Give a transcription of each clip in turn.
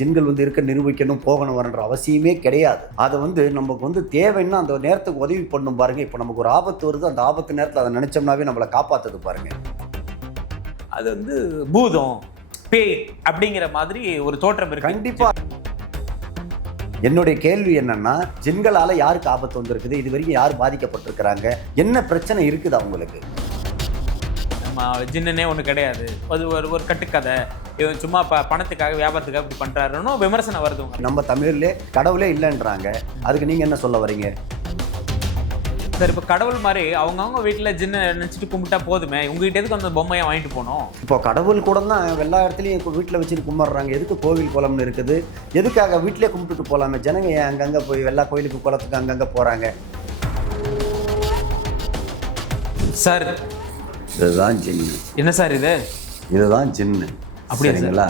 ஜின்கள் வந்து இருக்க நிரூபிக்கணும் போகணும் வரன்ற அவசியமே கிடையாது. அதை வந்து நமக்கு வந்து தேவைன்னா அந்த நேரத்துக்கு உதவி பண்ணும் பாருங்க. இப்போ நமக்கு ஒரு ஆபத்து வருது, அந்த ஆபத்து நேரத்தில் அதை நினைச்சோம்னாவே நம்மளை காப்பாத்துது பாருங்க. அது வந்து பூதம் பேய் அப்படிங்கிற மாதிரி ஒரு தோற்றம் இருக்கு. கண்டிப்பா. என்னுடைய கேள்வி என்னன்னா, ஜின்களால யாருக்கு ஆபத்து வந்திருக்குது, இது வரைக்கும் யார் பாதிக்கப்பட்டிருக்கிறாங்க, என்ன பிரச்சனை இருக்குது அவங்களுக்கு? நம்ம ஜின்னே ஒன்று கிடையாது, அது ஒரு கட்டுக்கதை, இவன் சும்மா பணத்துக்காக வியாபாரத்துக்காக இப்படி பண்றாருன்னு விமர்சனம் வருது. நம்ம தமிழ்ல கடவுளே இல்லைன்றாங்க, அதுக்கு நீங்க என்ன சொல்ல வரீங்க? சார், இப்போ கடவுள் மாதிரி அவங்கவுங்க வீட்டில் ஜின்னை நினச்சிட்டு கும்பிட்டா போதுமே, உங்ககிட்ட எதுக்கு அந்த பொம்மையை வாங்கிட்டு போனோம்? இப்போ கடவுள் கூட தான் எல்லா இடத்துலையும் வீட்டில் வச்சுட்டு கும்பிட்றாங்க. எதுக்கு கோவில் குளம்னு இருக்குது? எதுக்காக வீட்டிலே கும்பிட்டுட்டு போகலாமே? ஜனங்க ஏன் அங்கங்கே போய் எல்லா கோயிலுக்கு குளத்துக்கு அங்கங்கே போகிறாங்க? சார், இதுதான் ஜின்னு. என்ன சார் இது? இதுதான் ஜின்னு. அப்படிங்களா?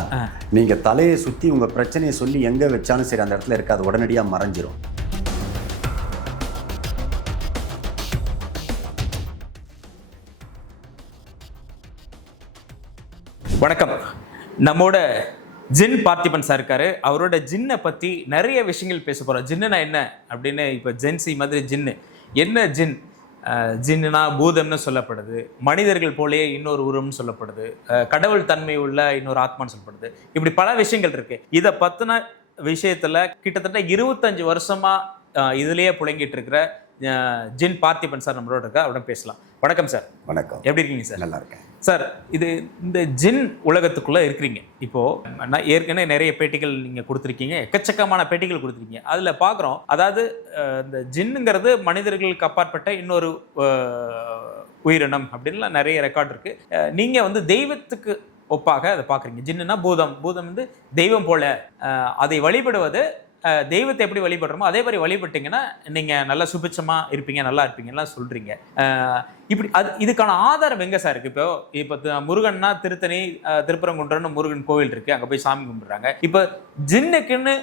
நீங்கள் தலையை சுற்றி உங்கள் பிரச்சனையை சொல்லி எங்கே வச்சாலும் சரி, அந்த இடத்துல இருக்காது, உடனடியாக மறைஞ்சிரும். வணக்கம். நம்மோட ஜின் பார்த்திபன் சார் இருக்காரு. அவரோட ஜின்னை பற்றி நிறைய விஷயங்கள் பேச போகிறோம். ஜின்னுனா என்ன அப்படின்னு. இப்போ ஜென்சி மாதிரி ஜின்னு என்ன? ஜின்னுனா பூதம்னு சொல்லப்படுது, மனிதர்கள் போலே இன்னொரு உருவம்னு சொல்லப்படுது, கடவுள் தன்மை உள்ள இன்னொரு ஆத்மான்னு சொல்லப்படுது. இப்படி பல விஷயங்கள் இருக்கு. இதை பற்றின விஷயத்தில் கிட்டத்தட்ட 25 வருஷமா இதுலேயே புழங்கிட்டு இருக்கிற ஜின் பார்த்திபன் சார் நம்மளோட இருக்கா. அவரோட பேசலாம். வணக்கம் சார். வணக்கம். எப்படி இருக்கீங்க சார்? நல்லா இருக்கேன் சார். இந்த ஜின் உலகத்துக்குள்ளே இருக்கிறீங்க. இப்போது நான் ஏற்கனவே நிறைய பேட்டிகள் நீங்கள் கொடுத்துருக்கீங்க, எக்கச்சக்கமான பேட்டிகள் கொடுத்துருக்கீங்க. அதில் பார்க்குறோம், அதாவது இந்த ஜின்னுங்கிறது மனிதர்களுக்கு அப்பாற்பட்ட இன்னொரு உயிரினம் அப்படின்லாம் நிறைய ரெக்கார்ட் இருக்குது. நீங்கள் வந்து தெய்வத்துக்கு ஒப்பாக அதை பார்க்குறீங்க. ஜின்னுனா பூதம், பூதம் வந்து தெய்வம் போல, அதை வழிபடுவது தெய்வத்தை எப்படி வழிபடுறோமோ அதே மாதிரி வழிபட்டீங்கன்னா நீங்கள் நல்லா சுபிட்சமாக இருப்பீங்க, நல்லா இருப்பீங்கலாம் சொல்கிறீங்க. இப்படி இதுக்கான ஆதாரம் எங்கே சார் இருக்குது? இப்போ முருகன்னா திருத்தணி, திருப்பரங்குன்றன்னு முருகன் கோவில் இருக்குது, அங்கே போய் சாமி கும்பிடுறாங்க. இப்போ ஜின்னுக்குன்னு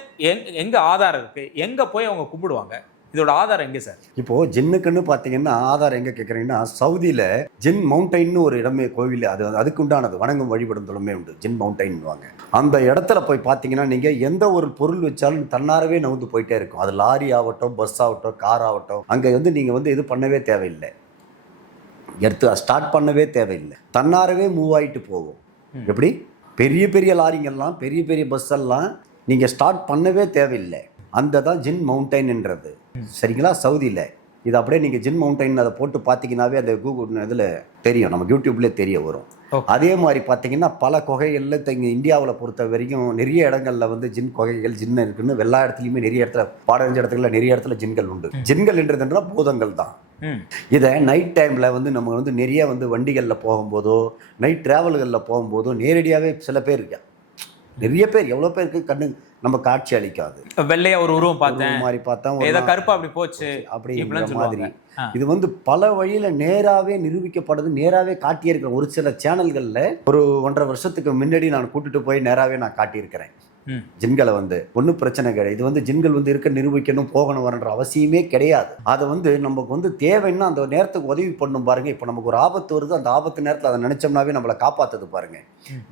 எங்கே ஆதாரம் இருக்குது? எங்கே போய் அவங்க கும்பிடுவாங்க? இதோட ஆதாரம் எங்கே சார்? இப்போ ஜின்னுக்குன்னு பார்த்தீங்கன்னா ஆதாரம் எங்கே கேட்குறீங்கன்னா, சவுதியில் ஜின் மவுண்டைன்னு ஒரு இடமே கோவில், அதுக்கு உண்டானது வணங்கும் வழிபடும் தலமே உண்டு, ஜின் மவுண்டைன்வாங்க. அந்த இடத்துல போய் பார்த்தீங்கன்னா நீங்கள் எந்த ஒரு பொருள் வச்சாலும் தன்னாரவே நவுந்து போயிட்டே இருக்கும். அது லாரி ஆகட்டும், பஸ் ஆகட்டும், கார் ஆகட்டும், அங்கே வந்து நீங்கள் வந்து இது பண்ணவே தேவையில்லை, எடுத்து ஸ்டார்ட் பண்ணவே தேவையில்லை, தன்னாரவே மூவ் ஆகிட்டு போகும். எப்படி பெரிய பெரிய லாரிங்கெல்லாம், பெரிய பெரிய பஸ் எல்லாம் நீங்கள் ஸ்டார்ட் பண்ணவே தேவையில்லை. அந்த தான் ஜின் மவுண்டைன்ன்றது. சரிங்களா? சவுதியில் இது அப்படியே நீங்கள் ஜின் மவுண்டைன் அதை போட்டு பார்த்தீங்கன்னாவே அந்த கூகுள் இதில் தெரியும், நம்ம யூடியூப்லேயே தெரிய வரும். அதே மாதிரி பார்த்தீங்கன்னா பல குகைகளில் இங்கே இந்தியாவில் பொறுத்த வரைக்கும் நிறைய இடங்களில் வந்து ஜின் குகைகள், ஜின்னு இருக்குன்னு எல்லா இடத்துலையுமே நிறைய இடத்துல, பாடஞ்ச இடத்துல நிறைய இடத்துல ஜின்கள் உண்டு. ஜின்கள் என்றதுன்றா பூதங்கள் தான். இதை நைட் டைமில் வந்து நம்ம வந்து நிறைய வந்து வண்டிகளில் போகும்போதோ, நைட் ட்ராவல்களில் போகும்போதோ நேரடியாகவே சில பேர் இருக்கா, நிறைய பேர், எவ்வளோ பேருக்கு கண்ணு நம்ம காட்சி அளிக்காது. வெள்ளையா ஒரு உருவம் பார்த்தேன், மாதிரி பார்த்தா ஏதோ கருப்பா அப்படி போச்சு அப்படிங்கிற மாதிரி. இது வந்து பல வழியில நேராவே நிரூபிக்கப்படுது, நேராவே காட்டியிருக்கிறேன். ஒரு சில சேனல்கள்ல ஒரு 1.5 வருஷத்துக்கு முன்னாடி நான் கூட்டிட்டு போய் நேராவே நான் காட்டியிருக்கிறேன். ஜின்களை வந்து ஒன்றும் பிரச்சனை கிடையாது. இது வந்து ஜின்கள் வந்து இருக்க நிரூபிக்கணும் போகணும் வரன்ற அவசியமே கிடையாது. அதை வந்து நமக்கு வந்து தேவைன்னா அந்த நேரத்துக்கு உதவி பண்ணும் பாருங்க. இப்போ நமக்கு ஒரு ஆபத்து வருது, அந்த ஆபத்து நேரத்தில் அதை நினைச்சோம்னாவே நம்மளை காப்பாற்றுது பாருங்க.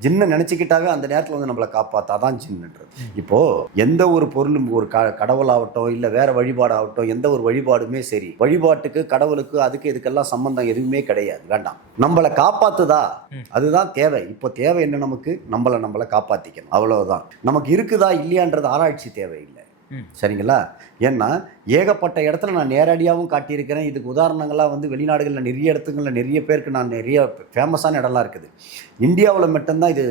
ஜின்னை நினைச்சுக்கிட்டாவே அந்த நேரத்தில் வந்து நம்மளை காப்பாற்றாதான் ஜின்னுன்றது. இப்போ எந்த ஒரு பொருளும், ஒரு கடவுளாகட்டும் இல்லை வேற வழிபாடாகட்டும், எந்த ஒரு வழிபாடுமே சரி, வழிபாட்டுக்கு கடவுளுக்கு அதுக்கு இதுக்கெல்லாம் சம்பந்தம் எதுவுமே கிடையாது, வேண்டாம். நம்மளை காப்பாத்துதா, அதுதான் தேவை. இப்போ தேவை என்ன? நமக்கு நம்மளை காப்பாற்றிக்கணும், அவ்வளவுதான். நமக்கு இருக்குதா இல்லையான்றது ஆராய்ச்சி தேவையில்லை. சரிங்களா? ஏன்னா ஏகப்பட்ட இடத்துல நான் நேரடியாகவும் காட்டியிருக்கிறேன். இதுக்கு உதாரணங்களாக வந்து வெளிநாடுகளில் நிறைய இடத்துங்களில் நிறைய பேருக்கு நான் நிறைய ஃபேமஸான இடம்லாம் இருக்குது. இந்தியாவில் மட்டும்தான் இது,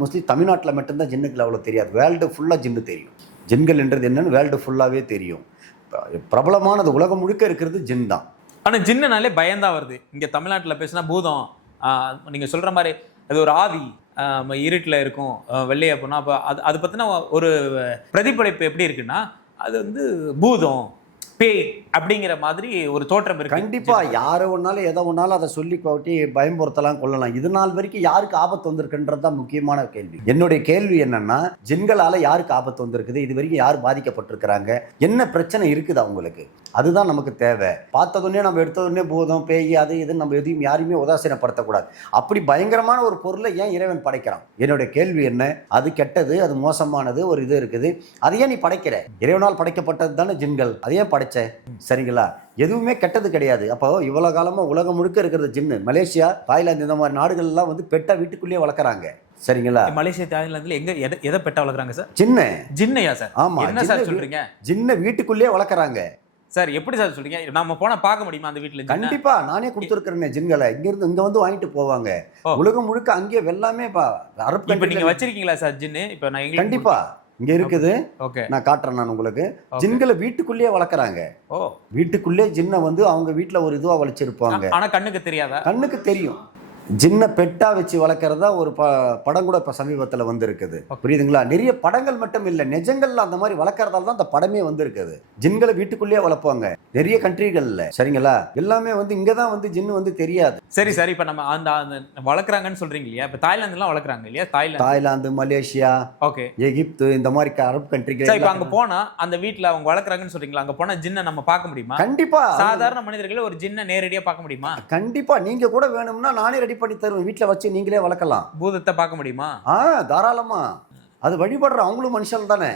மோஸ்ட்லி தமிழ்நாட்டில் மட்டும்தான் ஜின்னுக்கள் அவ்வளோ தெரியாது. வேர்ல்டு ஃபுல்லாக ஜின்னு தெரியும். ஜின்கள் என்றது என்னன்னு வேர்ல்டு ஃபுல்லாகவே தெரியும். பிரபலமானது உலகம் முழுக்க இருக்கிறது ஜின் தான். ஆனால் ஜின்னுனாலே பயம்தான் வருது. இங்கே தமிழ்நாட்டில் பேசினா பூதம், நீங்கள் சொல்கிற மாதிரி அது ஒரு ஆவி, இருட்டில் இருக்கும், வெள்ளையா போனால். அப்போ அது பற்றின ஒரு பிரதிபலிப்பு எப்படி இருக்குன்னா, அது வந்து பூதம் பேய் அப்படிங்கிற மாதிரி ஒரு தோற்றம் இருக்கு. கண்டிப்பா யாரை ஒன்னாலும் எதை ஒன்னாலும் அதை சொல்லி காட்டி பயம்புறுத்தலாம், கொள்ளலாம். இது நாள் வரைக்கும் யாருக்கு ஆபத்து வந்திருக்குன்றது தான் முக்கியமான கேள்வி. என்னுடைய கேள்வி என்னன்னா, ஜின்களால யாருக்கு ஆபத்து வந்திருக்குது, இது வரைக்கும் யார் பாதிக்கப்பட்டிருக்கிறாங்க, என்ன பிரச்சனை இருக்குது அவங்களுக்கு, அதுதான் நமக்கு தேவை. பார்த்ததுன்னே நம்ம எடுத்ததுன்னே பூதம் பேய் அது இது நம்ம எதையும் யாரையுமே உதாசீனப்படுத்தக்கூடாது. அப்படி பயங்கரமான ஒரு பொருளை ஏன் இறைவன் படைக்கிறான்? என்னுடைய கேள்வி என்ன, அது கெட்டது, அது மோசமானது, ஒரு இது இருக்குது, அதையே நீ படைக்கிற? இறைவனால் படைக்கப்பட்டது தானே ஜின்கள், அதையே படைச்ச? சரிங்களா? எதுவுமே கெட்டது கிடையாது. அப்போ இவ்வளவு காலமா உலகம் முழுக்க இருக்கிறது ஜின்னு. மலேசியா, தாய்லாந்து இந்த மாதிரி நாடுகள் எல்லாம் வந்து பெட்டா வீட்டுக்குள்ளேயே வளர்க்குறாங்க. சரிங்களா? மலேசியா, தாய்லாந்துல எங்க எதை பெட்டா வளர்க்குறாங்க சார்? ஜின்னையா சார்? ஆமா. என்ன சார் சொல்றீங்க? ஜின்னை வீட்டுக்குள்ளேயே வளர்க்குறாங்க சார். எப்படி சார் சொல்றீங்க? நம்ம போனா பார்க்க முடியுமா அந்த வீட்டுல? கண்டிப்பா நானே கொடுத்துருக்கிறேன் ஜின்களை. இங்க வந்து வாங்கிட்டு போவாங்க. உலகம் முழுக்க அங்கேயே எல்லாமே அரபு. இப்ப நீங்க வச்சிருக்கீங்களா சார் ஜின்னு? இப்ப நான் கண்டிப்பா இங்க இருக்குது. நான் காட்டுறேன் நான் உங்களுக்கு. ஜின்களை வீட்டுக்குள்ளேயே வளர்க்குறாங்க. வீட்டுக்குள்ளே ஜின்னை வந்து அவங்க வீட்டுல ஒரு இதுவா வளைச்சிருப்பாங்க. ஆனா கண்ணுக்கு தெரியாதா? கண்ணுக்கு தெரியும். ஜின்னை பெட்டா வச்சு வளர்க்குறதா ஒரு படம் கூட இப்போ சமீபத்தில் வந்து இருக்குது. புரியுதுங்களா? நிறைய படங்கள் மட்டும் இல்லை, நிஜங்கள்ல அந்த மாதிரி வளர்க்குறதால தான் அந்த படமே வந்து இருக்குது. ஜின்களை வீட்டுக்குள்ளேயே வளர்ப்பாங்க நிறைய கண்ட்ரிகள்ல. சரிங்களா? எல்லாமே வந்து இங்கே தான் வந்து ஜின்னு வந்து தெரியாது. சரி சரி. இப்போ நம்ம அந்த வளர்க்குறாங்கன்னு சொல்றீங்க இல்லையா? இப்போ தாய்லாந்துலாம் வளர்க்குறாங்க இல்லையா? தாய்லாந்து, மலேசியா, எகிப்து, இந்த மாதிரி அரபு கண்ட்ரிகள். இப்போ அங்கே போனா அந்த வீட்டில் அவங்க வளர்க்குறாங்கன்னு சொல்றீங்களா? அங்கே போனா ஜின்னை நம்ம பார்க்க முடியுமா? கண்டிப்பா. சாதாரண மனிதர்களை ஒரு ஜின்னை நேரடியாக பார்க்க முடியுமா? கண்டிப்பா. நீங்க கூட வேணும்னா நானே ரெடி பண்ணி தருவேன். வீட்டில் வச்சு நீங்களே வளர்க்கலாம். பூதத்தை பார்க்க முடியுமா? தாராளமா. அது வழிபடுற அவங்களும் மனுஷன் தானே.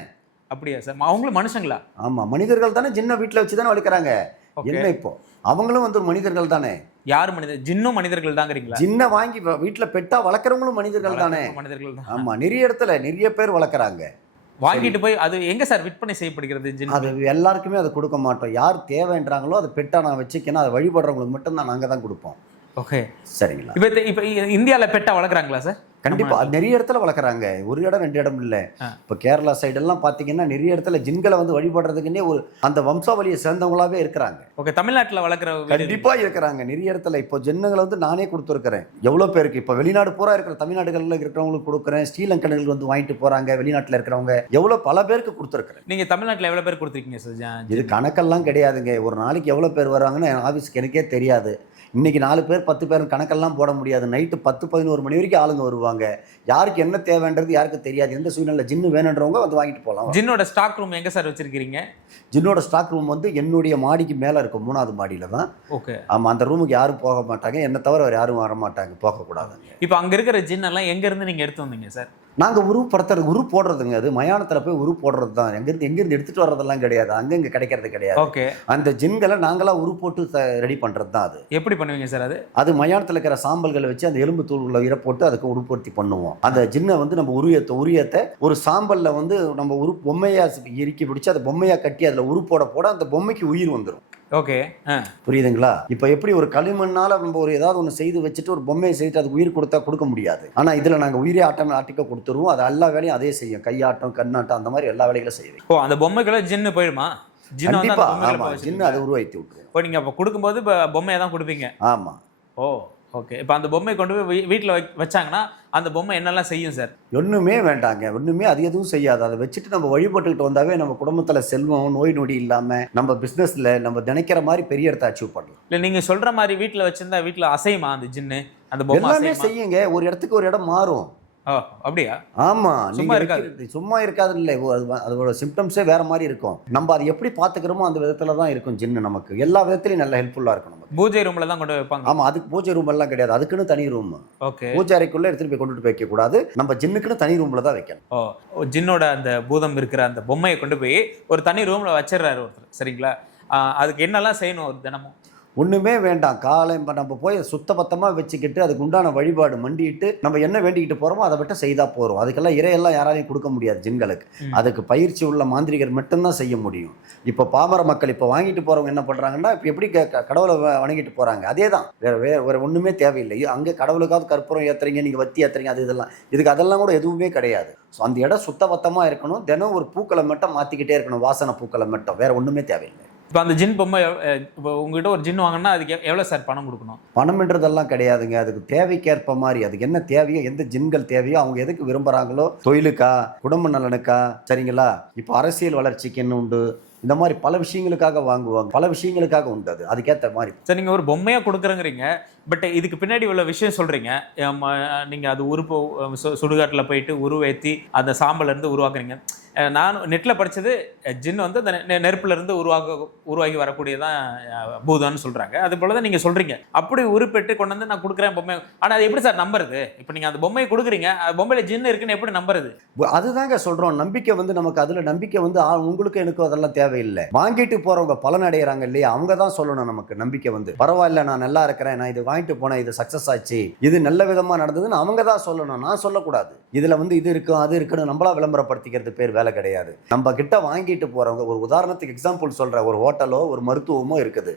அப்படியா சார்? அவங்களும் மனுஷங்களா? ஆமா, மனிதர்கள் தானே. ஜின்னை வீட்டில் வச்சு தானே வளர்க்குறாங்க. என்ன இப்போ அவங்களும் வந்து மனிதர்கள் தானே. யார் மனிதர்? ஜின்னும் மனிதர்கள் தாங்கிறீங்களா? ஜின்னை வாங்கி வீட்டுல பெட்டா வளர்க்குறவங்களும் மனிதர்கள் தானே. மனிதர்கள் தான். ஆமா, நிறைய இடத்துல நிறைய பேர் வளர்க்குறாங்க. வாங்கிட்டு போய் அது எங்க சார் விற்பனை செய்யப்படுகிறது? அது எல்லாருக்குமே அதை கொடுக்க மாட்டோம். யார் தேவைன்றாங்களோ அதை பெட்டா நான் வச்சுக்கணும், அதை வழிபடுறவங்களுக்கு மட்டும் தான் நாங்கள் தான் கொடுப்போம். ஓகே, சரிங்களா? இப்போ இந்தியாவில் பெட்டா வளர்க்குறாங்களா சார்? கண்டிப்பா. அது நிறைய இடத்துல வளர்க்குறாங்க. ஒரு இடம் ரெண்டு இடம் இல்லை. இப்போ கேரளா சைடெல்லாம் பார்த்தீங்கன்னா நிறைய இடத்துல ஜின்களை வந்து வழிபடுறதுக்குன்னே ஒரு அந்த வம்சாவளியை சேர்ந்தவங்களாவே இருக்கிறாங்க. ஓகே, தமிழ்நாட்டில் வளர்க்குற கண்டிப்பா இருக்கிறாங்க நிறைய இடத்துல. இப்போ ஜின்னுங்களை வந்து நானே கொடுத்துருக்கிறேன். எவ்வளோ பேருக்கு இப்போ வெளிநாடு பூரா இருக்கிற தமிழ்நாடுகளில் இருக்கிறவங்களுக்கு கொடுக்குறேன். ஸ்ரீலங்கர்கள் வந்து வாங்கிட்டு போறாங்க. வெளிநாட்டில் இருக்கிறவங்க எவ்வளோ பல பேருக்கு கொடுத்துருக்குறேன். நீங்க தமிழ்நாட்டில் எவ்வளோ பேர் கொடுத்துருக்கீங்க சார்? இது கணக்கெல்லாம் கிடையாதுங்க. ஒரு நாளைக்கு எவ்வளோ பேர் வராங்கன்னு என் ஆஃபீஸ்க்கு எனக்கே தெரியாது. இன்னைக்கு 4 பேர் 10 பேர் கணக்கெல்லாம் போட முடியாது. நைட்டு 10-11 மணி வரைக்கும் ஆளுங்க வருவாங்க. யாருக்கு என்ன தேவைன்றது யாருக்கு தெரியாது. எந்த சூழ்நிலை ஜின்னு வேணுன்றவங்க வந்து வாங்கிட்டு போகலாம். ஜின்னோட ஸ்டாக் ரூம் எங்க சார் வச்சிருக்கீங்க? ஜின்னோட ஸ்டாக் ரூம் வந்து என்னுடைய மாடிக்கு மேலே இருக்கும், 3வது மாடியில தான். ஓகே. ஆமாம், அந்த ரூமுக்கு யாரும் போக மாட்டாங்க. என்ன தவிர வேறு யாரும் வர மாட்டாங்க, போகக்கூடாதுங்க. இப்போ அங்கே இருக்கிற ஜின்னெல்லாம் எங்கேருந்து நீங்கள் எடுத்து வந்தீங்க சார்? நாங்கள் உரு போடுறதுங்க. அது மயானத்தில் போய் உரு போடுறது தான். எங்கேருந்து எடுத்துகிட்டு வர்றதெல்லாம் கிடையாது. அங்கங்கே கிடைக்கிறது கிடையாது. ஓகே. அந்த ஜின்களை நாங்களாம் உரு போட்டு ரெடி பண்ணுறது தான். அது எப்படி பண்ணுவீங்க சார்? அது மயானத்தில் இருக்கிற சாம்பல்களை வச்சு அந்த எலும்பு தூள்களை போட்டு அதுக்கு உருப்பொருத்தி பண்ணுவோம். அந்த ஜின்னை வந்து நம்ம உரியத்தை ஒரு சாம்பலில் வந்து நம்ம பொம்மையா இறுக்கி பிடிச்சி அதை பொம்மையா கட்டி அதில் உரு போட அந்த பொம்மைக்கு உயிர் வந்துடும். ஓகே, புரியுதுங்களா? இப்போ எப்படி ஒரு களிமண்ணால நம்ம ஒரு ஏதாவது ஒன்று செய்து வச்சுட்டு ஒரு பொம்மையை செய்து அதுக்கு உயிர் கொடுக்க முடியாது. ஆனால் இதில் நாங்கள் உயிரே ஆட்டிக்க கொடுத்துருவோம். அது எல்லா வேலையும் அதே செய்யும். கையாட்டம், கண்ணாட்டம், அந்த மாதிரி எல்லா வேலைகளும் செய்யும். ஓ, அந்த பொம்மைகளை ஜின்னு போயிடுமா? கண்டிப்பா. ஆமாம், ஜின்னு அதை உருவாக்கி விட்டுருவோம். இப்போ நீங்கள் அப்போ கொடுக்கும்போது இப்போ பொம்மையை தான் கொடுப்பீங்க? ஆமாம். ஓ, ஓகே. இப்போ அந்த பொம்மை கொண்டு போய் வீட்டில் வச்சாங்கன்னா அந்த பொம்மை என்னெல்லாம் செய்யும் சார்? ஒன்றுமே வேண்டாங்க. ஒன்றுமே அது எதுவும் செய்யாது. அதை வச்சுட்டு நம்ம வழிபட்டுக்கிட்டு வந்தாவே நம்ம குடும்பத்தில் செல்வம், நோய் நொடி இல்லாமல் நம்ம பிஸ்னஸில் நம்ம நினைக்கிற மாதிரி பெரிய இடத்த அச்சீவ் பண்ணலாம். இல்லை, நீங்கள் சொல்கிற மாதிரி வீட்டில் வச்சுருந்தா வீட்டில் அசையுமா அந்த ஜின்னு? அந்த பொம்மை எல்லாமே செய்யுங்க. ஒரு இடத்துக்கு ஒரு இடம் மாறும். ஓ, அப்படியா? ஆமா, சும்மா இருக்காது. சும்மா இருக்காது. இல்லை, அதோட சிம்டம்ஸே வேற மாதிரி இருக்கும். நம்ம அதை எப்படி பார்த்துக்கிறோமோ அந்த விதத்துல தான் இருக்கும் ஜின்னு. நமக்கு எல்லா விதத்திலையும் நல்ல ஹெல்ப்ஃபுல்லா இருக்கும். நமக்கு பூஜை ரூம்ல தான் கொண்டு வைப்பாங்க. ஆமா, அதுக்கு பூஜை ரூம் எல்லாம் கிடையாது. அதுக்குன்னு தனி ரூம். ஓகே. பூஜை அறைக்குள்ள எடுத்துட்டு போய் கொண்டுட்டு வைக்க கூடாது. நம்ம ஜின்னுக்குன்னு தனி ரூம்ல தான் வைக்கணும். ஓ, ஜின்னோட அந்த பூதம் இருக்கிற அந்த பொம்மையை கொண்டு போய் ஒரு தனி ரூம்ல வச்சிடறாரு ஒருத்தர். சரிங்களா? அதுக்கு என்னெல்லாம் செய்யணும் ஒரு தினமும்? ஒன்றுமே வேண்டாம். காலை நம்ம போய் சுத்தபத்தமாக வச்சுக்கிட்டு அதுக்கு உண்டான வழிபாடு மண்டிட்டு நம்ம என்ன வேண்டிக்கிட்டு போகிறோமோ அதை மட்டும் செய்தால் போகிறோம். அதுக்கெல்லாம் இறையெல்லாம் யாராலையும் கொடுக்க முடியாது ஜின்களுக்கு. அதுக்கு பயிற்சி உள்ள மாந்திரிகர் மட்டும்தான் செய்ய முடியும். இப்போ பாமர மக்கள் இப்போ வாங்கிட்டு போகிறவங்க என்ன பண்ணுறாங்கன்னா, இப்போ எப்படி கடவுளை வணங்கிட்டு போகிறாங்க, அதே தான். வேறு ஒன்றுமே தேவையில்லை. அங்கே கடவுளுக்காவது கற்பூரம் ஏற்றுறீங்க, நீங்கள் வத்தி ஏற்றுறீங்க, அது இதெல்லாம். இதுக்கு அதெல்லாம் கூட எதுவுமே கிடையாது. ஸோ அந்த இடம் சுத்தபத்தமாக இருக்கணும். தினம் ஒரு பூக்களை மட்டும் மாற்றிக்கிட்டே இருக்கணும், வாசனை பூக்களை மட்டும். வேறு ஒன்றுமே தேவையில்லை. இப்போ அந்த ஜின் பொம்மை இப்போ உங்ககிட்ட ஒரு ஜின் வாங்கினா அதுக்கு எவ்வளோ சார் பணம் கொடுக்கணும்? பணம்ன்றதெல்லாம் கிடையாதுங்க. அதுக்கு தேவைக்கேற்ப மாதிரி, அதுக்கு என்ன தேவையோ, எந்த ஜின்கள் தேவையோ, அவங்க எதுக்கு விரும்புகிறாங்களோ, தொழிலுக்கா, குடும்ப நலனுக்கா, சரிங்களா, இப்போ அரசியல் வளர்ச்சிக்குன்னு உண்டு, இந்த மாதிரி பல விஷயங்களுக்காக வாங்குவாங்க, பல விஷயங்களுக்காக உண்டு. அதுக்கேற்ற மாதிரி. சார் நீங்கள் ஒரு பொம்மையாக கொடுக்குறேங்கிறீங்க, பட் இதுக்கு பின்னாடி உள்ள விஷயம் சொல்கிறீங்க. நீங்கள் அது சுடுகாட்டில் போயிட்டு உருவேற்றி அந்த சாம்பலேருந்து உருவாக்குறீங்க. நான் நெட்டில் படித்தது ஜின் வந்து அந்த நெருப்புலேருந்து உருவாகி வரக்கூடியதான் பூதம்னு சொல்கிறாங்க. அது போல தான் நீங்கள் சொல்கிறீங்க. அப்படி உருப்பெட்டு கொண்டு வந்து நான் கொடுக்குறேன் பொம்மை. ஆனால் அது எப்படி சார் நம்புறது? இப்போ நீங்கள் அந்த பொம்மையை கொடுக்குறீங்க, பொம்மையில் ஜின் இருக்குன்னு எப்படி நம்புறது? அதுதாங்க சொல்கிறோம். நம்பிக்கை வந்து நமக்கு அதில் நம்பிக்கை வந்து உங்களுக்கு எனக்கும் அதெல்லாம் தேவையில்லை. வாங்கிட்டு போகிறவங்க பலன் அடைகிறாங்க இல்லையா, அவங்க தான் சொல்லணும் நமக்கு நம்பிக்கை வந்து. பரவாயில்ல, நான் நல்லா இருக்கிறேன், நான் இது வாங்கிட்டு போனேன், இது சக்ஸஸ் ஆச்சு, இது நல்ல விதமாக நடந்ததுன்னு அவங்க தான் சொல்லணும், நான் சொல்லக்கூடாது. இதில் வந்து இது இருக்கும் அது இருக்குன்னு நம்மளா விளம்பரப்படுத்திக்கிறது பேர் வேலை கிடையாது. நம்ம கிட்ட வாங்கிட்டு போறவங்க, ஒரு உதாரணத்துக்கு எக்ஸாம்பிள் சொல்ற, ஒரு ஹோட்டலோ ஒரு மருத்துவமோ இருக்குது,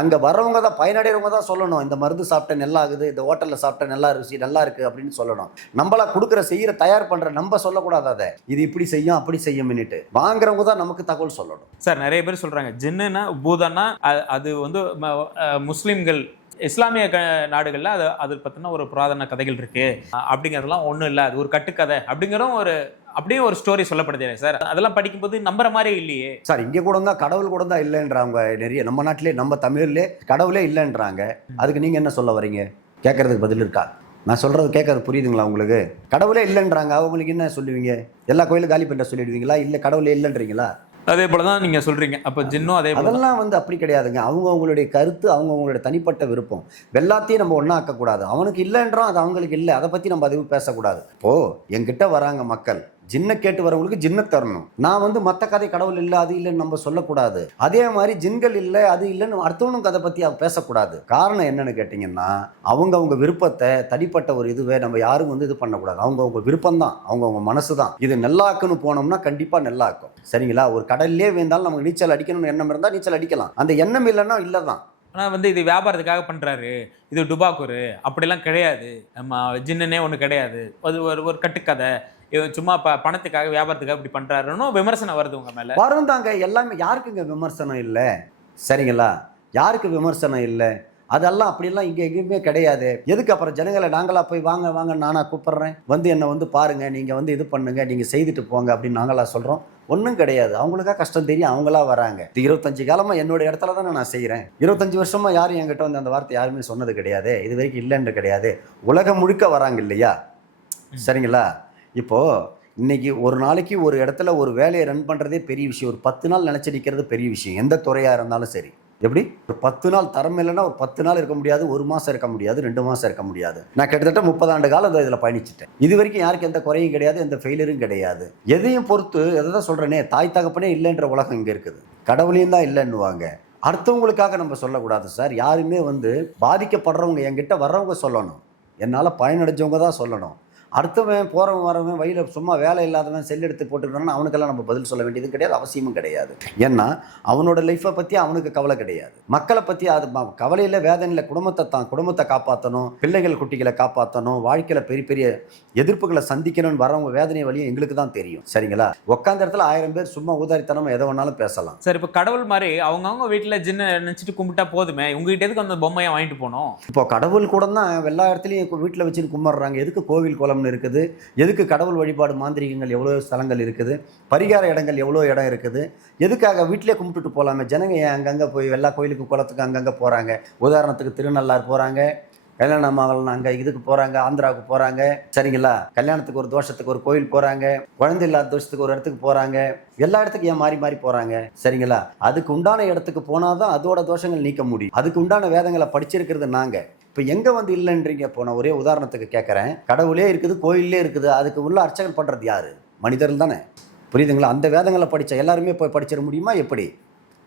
அங்க வர்றவங்க தான், பயனடைறவங்க தான் சொல்லணும், இந்த மருந்து சாப்பிட்டேன் நல்லா ஆகுது, இந்த ஹோட்டல்ல சாப்பிட்டேன் நல்லா ருசி நல்லா இருக்கு அப்படின்னு சொல்லணும். நம்மளா கொடுக்குற செய்யற தயார் பண்ற நம்ம சொல்லக்கூடாது. அதை இது இப்படி செய்யும் அப்படி செய்யும்னுட்டு வாங்குறவங்க தான் நமக்கு தகவல் சொல்லணும். சார் நிறைய பேர் சொல்றாங்க ஜின்னுனா பூதம்னா அது வந்து முஸ்லிம்கள் இஸ்லாமிய நாடுகளில் அது பற்றின ஒரு புராதன கதைகள் இருக்கு அப்படிங்கிறதுலாம் ஒன்றும் இல்லை, அது ஒரு கட்டுக்கதை அப்படிங்கிற அப்படியே ஒரு ஸ்டோரி சொல்லப்படுது சார். அதெல்லாம் படிக்கும்போது நம்புற மாதிரி இல்லையே சார். இங்கே கூட தான் கடவுள் கூட தான் இல்லைன்றாங்க நிறைய. நம்ம நாட்டிலே நம்ம தமிழ்லே கடவுளே இல்லைன்றாங்க. அதுக்கு நீங்கள் என்ன சொல்ல வரீங்க? கேட்கறதுக்கு பதில் இருக்கா? நான் சொல்கிறது கேட்கறது புரியுதுங்களா உங்களுக்கு? கடவுளே இல்லைன்றாங்க, அவங்களுக்கு என்ன சொல்லுவீங்க? எல்லா கோயிலும் காலி பண்ண சொல்லிடுவீங்களா? இல்லை கடவுளே இல்லைன்றீங்களா? அதே போல தான் நீங்கள் சொல்கிறீங்க. அப்போ ஜின்னும் அதே அதெல்லாம் வந்து அப்படி கிடையாதுங்க. அவங்களுடைய கருத்து, அவங்களுடைய தனிப்பட்ட விருப்பம், எல்லாத்தையும் நம்ம ஒன்றா ஆக்கக்கூடாது. அவனுக்கு இல்லைன்றான், அது அவங்களுக்கு இல்லை, அதை பற்றி நம்ம அதிகம் பேசக்கூடாது. இப்போது என்கிட்ட வராங்க மக்கள், ஜின்னை கேட்டு வரவங்களுக்கு ஜின்னை தரணும். நான் வந்து மற்ற கதை கடவுள் இல்லை அது இல்லைன்னு நம்ம சொல்லக்கூடாது. அதே மாதிரி ஜின்கள் இல்லை அது இல்லைன்னு அடுத்தவனுக்கு அதை பற்றி பேசக்கூடாது. காரணம் என்னன்னு கேட்டிங்கன்னா, அவங்க விருப்பத்தை, தனிப்பட்ட ஒரு இதுவே நம்ம யாரும் வந்து இது பண்ணக்கூடாது. அவங்க விருப்பம் தான், அவங்க மனசு தான். இது நெல்லாக்குன்னு போனோம்னா கண்டிப்பாக நெல்லாக்கும். சரிங்களா? ஒரு கடல்லே வேந்தாலும் நமக்கு நீச்சல் அடிக்கணும்னு எண்ணம் இருந்தால் நீச்சல் அடிக்கலாம். அந்த எண்ணம் இல்லைன்னா இல்லை தான். ஆனால் வந்து இது வியாபாரத்துக்காக பண்ணுறாரு, இது டுபாக்கூரு அப்படிலாம் கிடையாது. நம்ம ஜின்னுனே ஒன்று கிடையாது, அது ஒரு கட்டுக்கதை, சும்மா பணத்துக்காக வியாபாரத்துக்காக இப்படி பண்ணுறாருன்னு விமர்சனம் வருது உங்கள் மேலே. வரும் தாங்க. எல்லாமே யாருக்குங்க விமர்சனம் இல்லை? சரிங்களா? யாருக்கு விமர்சனம் இல்லை? அதெல்லாம் அப்படிலாம் இங்கே எங்கேயுமே கிடையாது. எதுக்கு அப்புறம் ஜனங்களை நாங்களா போய் வாங்க வாங்க நானாக கூப்பிட்றேன், வந்து என்னை வந்து பாருங்கள், நீங்கள் வந்து இது பண்ணுங்க, நீங்கள் செய்துட்டு போங்க அப்படின்னு நாங்களா சொல்கிறோம்? ஒன்றும் கிடையாது. அவங்களுக்கா கஷ்டம் தெரியும், அவங்களா வராங்க. 25 காலமாக என்னோட இடத்துல தானே நான் செய்கிறேன். 25 வருஷமாக யாரும் என்கிட்ட வந்து அந்த வார்த்தை யாருமே சொன்னது கிடையாது, இது வரைக்கும் இல்லைன்னு கிடையாது. உலகம் முழுக்க வராங்க இல்லையா? சரிங்களா? இப்போது இன்றைக்கி ஒரு நாளைக்கு ஒரு இடத்துல ஒரு வேலையை ரன் பண்ணுறதே பெரிய விஷயம். ஒரு 10 நாள் நினச்சி நிற்கிறது பெரிய விஷயம், எந்த துறையாக இருந்தாலும் சரி. எப்படி ஒரு 10 நாள் தரம் இல்லைன்னா ஒரு 10 நாள் இருக்க முடியாது, 1 மாதம் இருக்க முடியாது, 2 மாதம் இருக்க முடியாது. நான் கிட்டத்தட்ட 30 ஆண்டு காலம் இதில் பயணிச்சிட்டேன். இது வரைக்கும் யாருக்கு எந்த குறையும் கிடையாது, எந்த ஃபெயிலியரும் கிடையாது. எதையும் பொறுத்து எதை தான் சொல்கிறேனே, தாய் தகப்பனே இல்லைன்ற உலகம் இங்கே இருக்குது. கடவுளையும் தான் இல்லைன்னுவாங்க. அடுத்தவங்களுக்காக நம்ம சொல்லக்கூடாது சார். யாருமே வந்து பாதிக்கப்படுறவங்க என்கிட்ட வர்றவங்க சொல்லணும், என்னால் பயனடைஞ்சவங்க தான் சொல்லணும். அடுத்தவன் போகிறவன் வரவன் வழியில் சும்மா வேலை இல்லாதவன் செல் எடுத்து போட்டுக்கிட்டான்னா அவனுக்கெல்லாம் நம்ம பதில் சொல்ல வேண்டியது கிடையாது, அவசியமும் கிடையாது. ஏன்னா அவனோட லைஃப்பை பற்றி அவனுக்கு கவலை கிடையாது, மக்களை பற்றி அது கவலையில் வேதனையில் குடும்பத்தை காப்பாற்றணும், பிள்ளைகள் குட்டிகளை காப்பாற்றணும், வாழ்க்கையில் பெரிய பெரிய எதிர்ப்புகளை சந்திக்கணும்னு வரவங்க வேதனை வழியும் எங்களுக்கு தான் தெரியும். சரிங்களா? உட்காந்த இடத்துல 1000 பேர் சும்மா ஊதாரித்தனமாக எதை வேணாலும் பேசலாம். சார் இப்போ கடவுள் மாதிரி அவங்கவுங்க வீட்டில் ஜின்னை நினச்சிட்டு கும்பிட்டா போதுமே, உங்ககிட்ட எதுக்கு அந்த பொம்மையை வாங்கிட்டு போனோம்? இப்போ கடவுள் கூட தான் எல்லா இடத்துலையும் வீட்டில் வச்சுட்டு கும்பிட்றாங்க. எதுக்கு கோவில் கோலம் இருக்குது, எதுக்கு கடவுள் வழிபாடு மாந்திரிகங்கள் எவ்வளோ ஸ்தலங்கள் இருக்குது, பரிகார இடங்கள் எவ்வளோ இடம் இருக்குது, எதுக்காக வீட்டிலே கும்பிட்டுட்டு போகலாமே? ஜனங்க ஏன் அங்கங்கே போய் எல்லா கோயிலுக்கு குளத்துக்கு அங்கங்கே போகிறாங்க? உதாரணத்துக்கு திருநள்ளார் போகிறாங்க, கல்யாண மகள் அங்கே இதுக்கு போகிறாங்க, ஆந்திராவுக்கு போகிறாங்க. சரிங்களா? கல்யாணத்துக்கு ஒரு தோஷத்துக்கு ஒரு கோயில் போகிறாங்க, குழந்தை இல்லாத தோஷத்துக்கு ஒரு இடத்துக்கு போகிறாங்க. எல்லா இடத்துக்கும் ஏன் மாறி மாறி போகிறாங்க? சரிங்களா? அதுக்கு உண்டான இடத்துக்கு போனால் தான் அதோட தோஷங்கள் நீக்க முடியும். அதுக்கு உண்டான வேதங்களை படிச்சிருக்கிறது நாங்கள். இப்போ எங்கே வந்து இல்லைன்றீங்க? போன ஒரே உதாரணத்துக்கு கேட்குறேன். கடவுளே இருக்குது, கோயிலே இருக்குது, அதுக்கு உள்ள அர்ச்சகன் பண்ணுறது யார்? மனிதர்கள் தானே. புரியுதுங்களா? அந்த வேதங்களை படித்த எல்லாருமே போய் படிச்சிட முடியுமா? எப்படி?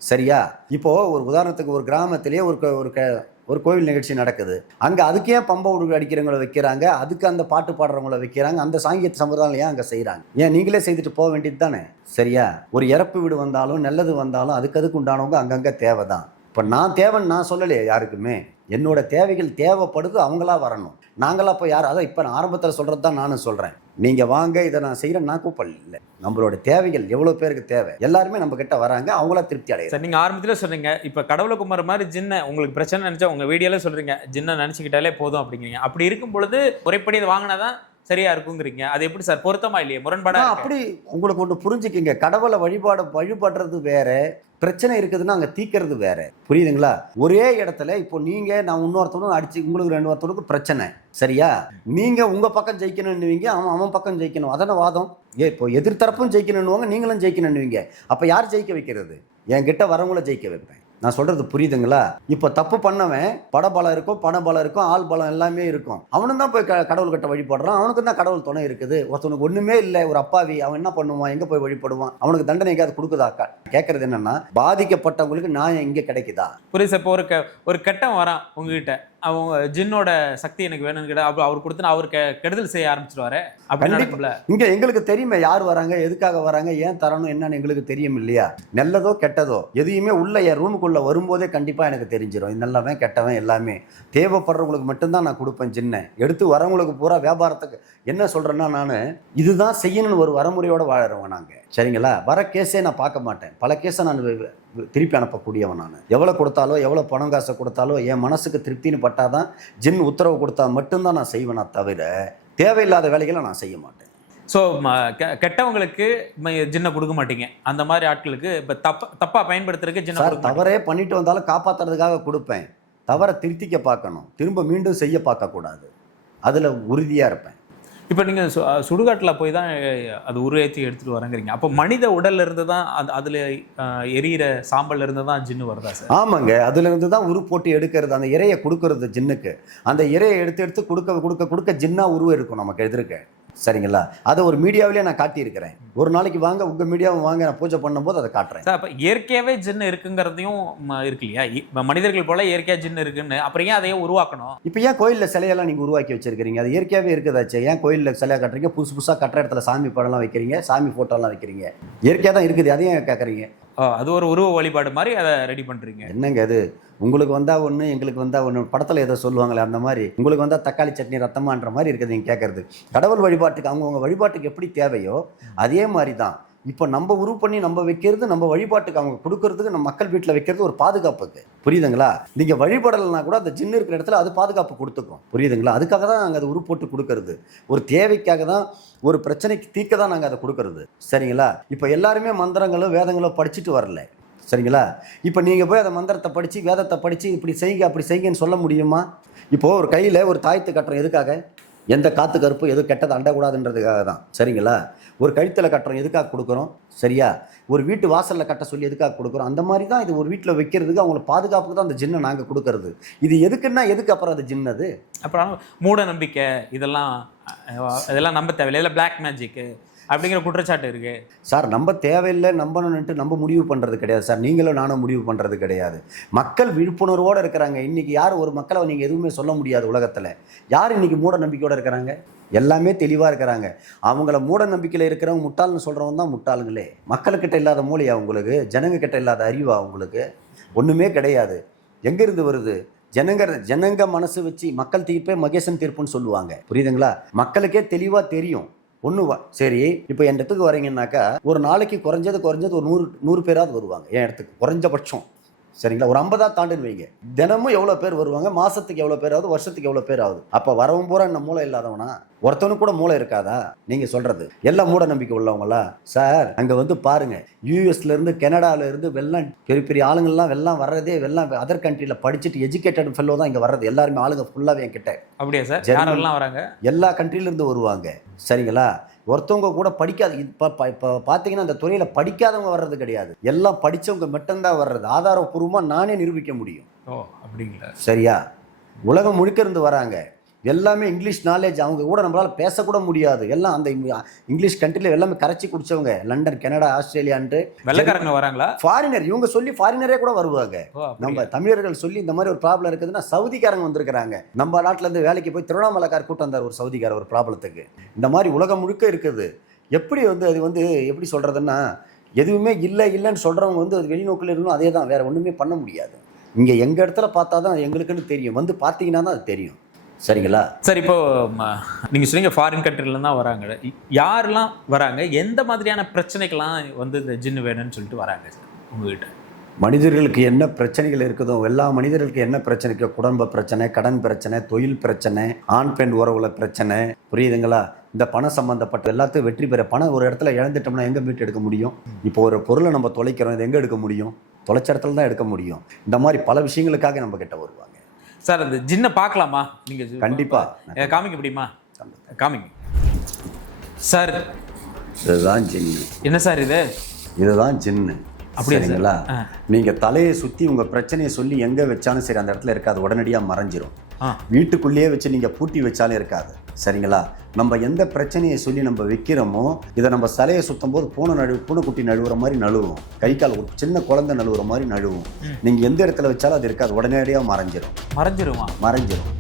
சரியா? இப்போது ஒரு உதாரணத்துக்கு ஒரு கிராமத்திலே ஒரு கோவில் நிகழ்ச்சி நடக்குது. அங்கே அதுக்கே பம்பை உடுக்கு அடிக்கிறவங்கள வைக்கிறாங்க, அதுக்கு அந்த பாட்டு பாடுறவங்கள வைக்கிறாங்க, அந்த சாங்கிய சம்பிரதாயம் ஏன் அங்கே செய்கிறாங்க? ஏன் நீங்களே செய்துட்டு போக வேண்டியது தானே? சரியா? ஒரு இறப்பு வீடு வந்தாலும் நல்லது வந்தாலும் அதுக்கு உண்டானவங்க அங்கங்கே தேவை தான். இப்போ நான் தேவைன்னு நான் சொல்லலையே யாருக்குமே. என்னோட தேவைகள் தேவைப்படுது, அவங்களா வரணும். நாங்களா போய் யார், அதான் இப்போ நான் ஆரம்பத்தில் சொல்கிறது தான் நானும் சொல்கிறேன். நீங்கள் வாங்க இதை நான் செய்கிறேன், நான் கூப்பிடல. நம்மளோட தேவைகள் எவ்வளோ பேருக்கு தேவை, எல்லாருமே நம்ம கிட்ட வராங்க, அவங்களா திருப்தி அடையும். சார் நீங்கள் ஆரம்பத்தில் சொல்கிறீங்க இப்போ கடவுளை குமார் மாதிரி ஜின்னை உங்களுக்கு பிரச்சனை நினச்சா உங்கள் வீடியோவில் சொல்கிறீங்க ஜின்னை நினச்சிக்கிட்டாலே போதும் அப்படிங்கிறீங்க. அப்படி இருக்கும் பொழுது முறைப்படி அதை வாங்கினா தான் சரியா இருக்குங்கிறீங்க. அது எப்படி சார், பொருத்தமா இல்லையே, முரண்பாடா? அப்படி உங்களுக்கு ஒன்று புரிஞ்சுக்கிங்க, கடவுளை வழிபடுறது வேற, பிரச்சனை இருக்குதுன்னா அங்கே தீக்கிறது வேற. புரியுதுங்களா? ஒரே இடத்துல இப்போ நீங்கள் நான் இன்னொருத்தவனும் அடிச்சு உங்களுக்கு 2 ஒருத்தவனுக்கு பிரச்சனை, சரியா? நீங்கள் உங்கள் பக்கம் ஜெயிக்கணும்னுவீங்க, அவன் பக்கம் ஜெயிக்கணும், அதான வாதம். இப்போ எதிர்த்தரப்பும் ஜெயிக்கணும்னுவாங்க, நீங்களும் ஜெயிக்கணும்னுவீங்க. அப்போ யார் ஜெயிக்க வைக்கிறது? என்கிட்ட வரவங்கள ஜெயிக்க வைப்பேன். நான் சொல்றது புரியுதுங்களா? இப்போ தப்பு பண்ணவன் படபலம் இருக்கும், பணபலம் இருக்கும், ஆள் பலம் எல்லாமே இருக்கும். அவனும் தான் போய் கடவுள் கிட்ட வழிபடுறான். அவனுக்கு தான் கடவுள் துணை இருக்குது. ஒருத்தவனுக்கு ஒண்ணுமே இல்லை, ஒரு அப்பாவி, அவன் என்ன பண்ணுவான், எங்க போய் வழிபடுவான்? அவனுக்கு தண்டனை எங்கேயாவது கொடுக்குதாக்கா? கேட்கறது என்னன்னா, பாதிக்கப்பட்டவங்களுக்கு நியாயம் எங்க கிடைக்குதா? புரியுது சார். இப்போ ஒரு கெட்டம் வரான் உங்ககிட்ட, அவங்க ஜின்னோட சக்தி எனக்கு வேணும்னு கேட்டா அவர் கொடுத்து அவர் கெடுதல் செய்ய ஆரம்பிச்சிருவாரு. இங்க எங்களுக்கு தெரியுமே யார் வராங்க, எதுக்காக வராங்க, ஏன் தரணும் என்னன்னு எங்களுக்கு தெரியும் இல்லையா? நல்லதோ கெட்டதோ எதையுமே உள்ள என் ரூமுக்குள்ள வரும்போதே கண்டிப்பா எனக்கு தெரிஞ்சிடும். நல்லவன் கெட்டவன் எல்லாமே தேவைப்படுறவங்களுக்கு மட்டும்தான் நான் கொடுப்பேன். சின்ன எடுத்து வரவங்களுக்கு பூரா வியாபாரத்துக்கு என்ன சொல்றேன்னா, நான் இதுதான் செய்யணும்னு ஒரு வரமுறையோட வாழறவன் நாங்க, சரிங்களா? வர கேஸே நான் பார்க்க மாட்டேன். பல கேஸை நான் திருப்பி அனுப்பக்கூடியவன். நான் எவ்வளோ கொடுத்தாலோ, எவ்வளோ பணம் காசை கொடுத்தாலோ, என் மனசுக்கு திருப்தின்னு பட்டாதான் ஜின் உத்தரவு கொடுத்தா மட்டும்தான் நான் செய்வேனா தவிர தேவையில்லாத வேலைகளை நான் செய்ய மாட்டேன். ஸோ கெட்டவங்களுக்கு ஜின்னை கொடுக்க மாட்டீங்க, அந்த மாதிரி ஆட்களுக்கு இப்போ தப்பாக பயன்படுத்துறதுக்கு ஜின்னை கொடுக்க மாட்டீங்க. தவறே பண்ணிட்டு வந்தாலும் காப்பாற்றுறதுக்காக கொடுப்பேன். தவறை திருத்திக்க பார்க்கணும், திரும்ப மீண்டும் செய்ய பார்க்கக்கூடாது. அதில் உறுதியாக இருப்பேன். இப்போ நீங்கள் சுடுகாட்டில் போய் தான் அது உருவேற்றி எடுத்துகிட்டு வரங்கிறீங்க. அப்போ மனித உடல்ல இருந்து தான் அதில் எரியிற சாம்பல்ல இருந்து தான் ஜின்னு வருதா சார்? ஆமாங்க, அதுலேருந்து தான் உரு போட்டு எடுக்கிறது, அந்த இறையை கொடுக்கறது ஜின்னுக்கு. அந்த இறையை எடுத்து கொடுக்க ஜின்னா உருவம் இருக்கும் நமக்கு எதிர்க்க, சரிங்களா? அதை ஒரு மீடியாவிலே நான் காட்டியிருக்கிறேன். ஒரு நாளைக்கு வாங்க, உங்கள் மீடியாவும் வாங்க, நான் பூஜை பண்ணும்போது அதை காட்டுறேன். சார், அப்போ இயற்கையாகவே ஜின்னு இருக்குங்கிறதையும் இருக்கு இல்லையா? இப்போ மனிதர்கள் போல இயற்கையாக ஜின்னு இருக்குன்னு, அப்புறம் ஏன் அதையே உருவாக்கணும்? இப்போ ஏன் கோயிலில் சிலையெல்லாம் நீங்கள் உருவாக்கி வச்சிருக்கிறீங்க? அது இயற்கையாகவே இருக்குதாச்சு. ஏன் கோயிலில் சிலையாக கட்டுறீங்க? புதுசாக கட்டுற இடத்துல சாமி படம்லாம் வைக்கிறீங்க, சாமி ஃபோட்டோலாம் வைக்கிறீங்க. இயற்கையாக தான் இருக்குது, அதையும் கேட்குறீங்க. அது ஒரு உருவ வழிபாடு மாதிரி அதை ரெடி பண்ணுறீங்க. என்னங்க அது? உங்களுக்கு வந்தால் ஒன்று, எங்களுக்கு வந்தால் ஒன்று. படத்தில் ஏதோ சொல்லுவாங்களே அந்த மாதிரி, உங்களுக்கு வந்தால் தக்காளி சட்னி ரத்தமான்ற மாதிரி இருக்குது நீங்கள் கேட்குறது. கடவுள் வழிபாட்டுக்கு அவங்கவுங்க வழிபாட்டுக்கு எப்படி தேவையோ அதே மாதிரி தான். இப்போ நம்ம உருவ பண்ணி நம்ம வைக்கிறது, நம்ம வழிபாட்டுக்கு அவங்க கொடுக்கறதுக்கு, நம்ம மக்கள் வீட்டில் வைக்கிறது ஒரு பாதுகாப்புக்கு. புரியுதுங்களா? நீங்கள் வழிபடலைன்னா கூட அந்த ஜின்னு இருக்கிற இடத்துல அது பாதுகாப்பு கொடுத்துக்கும். புரியுதுங்களா? அதுக்காக தான் நாங்கள் அதை உரு போட்டு கொடுக்கறது. ஒரு தேவைக்காக தான், ஒரு பிரச்சனைக்கு தீர்க்க தான் நாங்கள் அதை கொடுக்கறது, சரிங்களா? இப்போ எல்லாருமே மந்திரங்களோ வேதங்களோ படிச்சுட்டு வரல, சரிங்களா? இப்போ நீங்கள் போய் அந்த மந்திரத்தை படித்து வேதத்தை படித்து இப்படி செய்யுங்க அப்படி செய்யுங்கன்னு சொல்ல முடியுமா? இப்போது ஒரு கையில் ஒரு தாயத்து கட்டுறோம், எதுக்காக? எந்த காற்று கருப்பு எதுவும் கெட்டது அண்டக்கூடாதுன்றதுக்காக தான், சரிங்களா? ஒரு கழுத்தில் கட்டுறோம், எதுக்காக கொடுக்குறோம்? சரியா? ஒரு வீட்டு வாசலில் கட்ட சொல்லி எதுக்காக கொடுக்குறோம்? அந்த மாதிரி தான் இது ஒரு வீட்டில் வைக்கிறதுக்கு, அவங்களை பாதுகாப்புக்கு தான் அந்த ஜின்னை நாங்கள் கொடுக்கறது. இது எதுக்குன்னா எதுக்கு அப்புறம் அது ஜின்னது? அப்புறம் மூட நம்பிக்கை இதெல்லாம் நம்ப தேவையில்லை, இல்லை பிளாக் மேஜிக்கு அப்படிங்கிற குற்றச்சாட்டு இருக்கு சார். நம்ம தேவையில்லை நம்பணும்னுட்டு நம்ம முடிவு பண்ணுறது கிடையாது சார். நீங்களும் நானும் முடிவு பண்ணுறது கிடையாது. மக்கள் விழிப்புணர்வோடு இருக்கிறாங்க. இன்றைக்கி யார் ஒரு மக்களை நீங்கள் எதுவுமே சொல்ல முடியாது உலகத்தில். யார் இன்றைக்கி மூட நம்பிக்கையோடு இருக்கிறாங்க? எல்லாமே தெளிவாக இருக்கிறாங்க. அவங்கள மூட நம்பிக்கையில் இருக்கிறவங்க முட்டாள்னு சொல்கிறவங்க தான் முட்டாளுங்களே. மக்கள்கிட்ட இல்லாத மூளையா உங்களுக்கு? ஜனங்கக்கிட்ட இல்லாத அறிவா உங்களுக்கு? ஒன்றுமே கிடையாது. எங்கேருந்து வருது? ஜனங்க மனசு வச்சு மக்கள் தீர்ப்பே மகேசன் தீர்ப்புன்னு சொல்லுவாங்க. புரியுதுங்களா? மக்களுக்கே தெளிவாக தெரியும். சரி, இப்போ என் இடத்துக்கு வரீங்கன்னாக்கா ஒரு நாளைக்கு குறைஞ்சது ஒரு 100 பேராவது வருவாங்க என் இடத்துக்கு, குறைஞ்சபட்சம், சரிங்களா? ஒரு 50 தாண்டுன்னு வைங்க. தினமும் எவ்வளோ பேர் வருவாங்க? மாதத்துக்கு எவ்வளோ பேர் ஆகுது? வருஷத்துக்கு எவ்வளோ பேர் ஆகுது? அப்போ வரவும் பூரா என்ன மூளை இல்லாதவனா? ஒருத்தவனுக்கு கூட மூளை இருக்காதா? நீங்கள் சொல்கிறது எல்லாம் மூட நம்பிக்கை உள்ளவங்களா? சார், அங்கே வந்து பாருங்கள், யூஎஸ்லேருந்து கனடாவிலேருந்து வெள்ளம் பெரிய பெரிய ஆளுங்கள்லாம் வெள்ளம் வர்றதே, வெள்ளம் அதர் கண்ட்ரியில் படிச்சுட்டு எஜுகேட்டட் ஃபெல்லோ தான் இங்கே வர்றது. எல்லாருமே ஆளுங்க ஃபுல்லாகவே என்கிட்ட. அப்படியா சார்? யாரெல்லாம் வராங்க? எல்லா கண்ட்ரிலேருந்து வருவாங்க, சரிங்களா? ஒருத்தவங்க கூட படிக்காது. இப்போ பார்த்தீங்கன்னா அந்த துறையில் படிக்காதவங்க வர்றது கிடையாது, எல்லாம் படித்தவங்க மட்டும்தான் வர்றது. ஆதாரப்பூர்வமாக நானே நிரூபிக்க முடியும். ஓ, அப்படிங்களா? சரியா? உலகம் முழுக்க இருந்து வராங்க. எல்லாமே இங்கிலீஷ் நாலேஜ். அவங்க கூட நம்மளால் பேசக்கூட முடியாது. எல்லாம் அந்த இங்கிலீஷ் கண்ட்ரியில் எல்லாமே கரைச்சி குடிச்சவங்க. லண்டன், கனடா, ஆஸ்திரேலியான்ட்டு வெள்ளைக்காரங்க வராங்களா? ஃபாரினர். இவங்க சொல்லி ஃபாரினரே கூட வருவாங்க. நம்ம தமிழர்கள் சொல்லி இந்த மாதிரி ஒரு ப்ராப்ளம் இருக்குதுன்னா சவுதிக்காரங்க வந்திருக்கிறாங்க. நம்ம நாட்டிலேருந்து வேலைக்கு போய் திருவண்ணாமலைக்கார் கூட்டம் வந்தார் ஒரு சவுதிக்கார ஒரு ப்ராப்ளத்துக்கு. இந்த மாதிரி உலகம் முழுக்க இருக்குது. எப்படி அது எப்படி சொல்கிறதுன்னா, எதுவுமே இல்லைன்னு சொல்கிறவங்க அது வெளிநோக்கில் இருக்கணும். அதே தான், வேறு ஒன்றுமே பண்ண முடியாது. இங்கே எங்கள் இடத்துல பார்த்தா தான் எங்களுக்குன்னு தெரியும், வந்து பார்த்தீங்கன்னா தான் அது தெரியும். சரிங்களா? சார் இப்போ நீங்கள் சொன்னீங்க ஃபாரின் கண்ட்ரில தான் வராங்க. யாரெல்லாம் வராங்க, எந்த மாதிரியான பிரச்சனைகள்லாம் வந்து இந்த ஜின்னு வேணும்னு சொல்லிட்டு வராங்க சார் உங்ககிட்ட? மனிதர்களுக்கு என்ன பிரச்சனைகள் இருக்குதோ எல்லா மனிதர்களுக்கு என்ன பிரச்சனைக்கு, குடும்ப பிரச்சனை, கடன் பிரச்சனை, தொழில் பிரச்சனை, ஆண் பெண் உறவுல பிரச்சனை, புரியுதுங்களா? இந்த பணம் சம்மந்தப்பட்ட எல்லாத்தையும் வெற்றி பெற, பணம் ஒரு இடத்துல இழந்துட்டோம்னா எங்கே மீட்டு எடுக்க முடியும்? இப்போ ஒரு பொருளை நம்ம தொலைக்கிறோம், இது எங்கே எடுக்க முடியும்? தொலைச்ச இடத்துல தான் எடுக்க முடியும். இந்த மாதிரி பல விஷயங்களுக்காக நம்ம கிட்ட வருவாங்க. சார் அந்த ஜின்னை பார்க்கலாமா நீங்கள்? கண்டிப்பாக காமிக்க முடியுமா? காமிங்க சார். இதுதான் ஜின்னு. என்ன சார் இது? இதுதான் ஜின்னு. அப்படிங்களா? ஆ. நீங்கள் தலையை சுற்றி உங்கள் பிரச்சனையை சொல்லி எங்கே வச்சாலும் சரி அந்த இடத்துல இருக்காது, உடனடியாக மறைஞ்சிரும். வீட்டுக்குள்ளேயே வச்சு நீங்கள் பூட்டி வச்சாலும் இருக்காது. சரிங்களா? நம்ம எந்த பிரச்சனையை சொல்லி நம்ம வைக்கிறோமோ இதை நம்ம தலையை சுற்றும் போது பூனைக்குட்டி நழுவுற மாதிரி நழுவும், கை கால் சின்ன குழந்தை நழுவுற மாதிரி நழுவும். நீங்கள் எந்த இடத்துல வச்சாலும் அது இருக்காது, உடனடியாக மறைஞ்சிரும். மறைஞ்சிருமா? மறைஞ்சிரும்.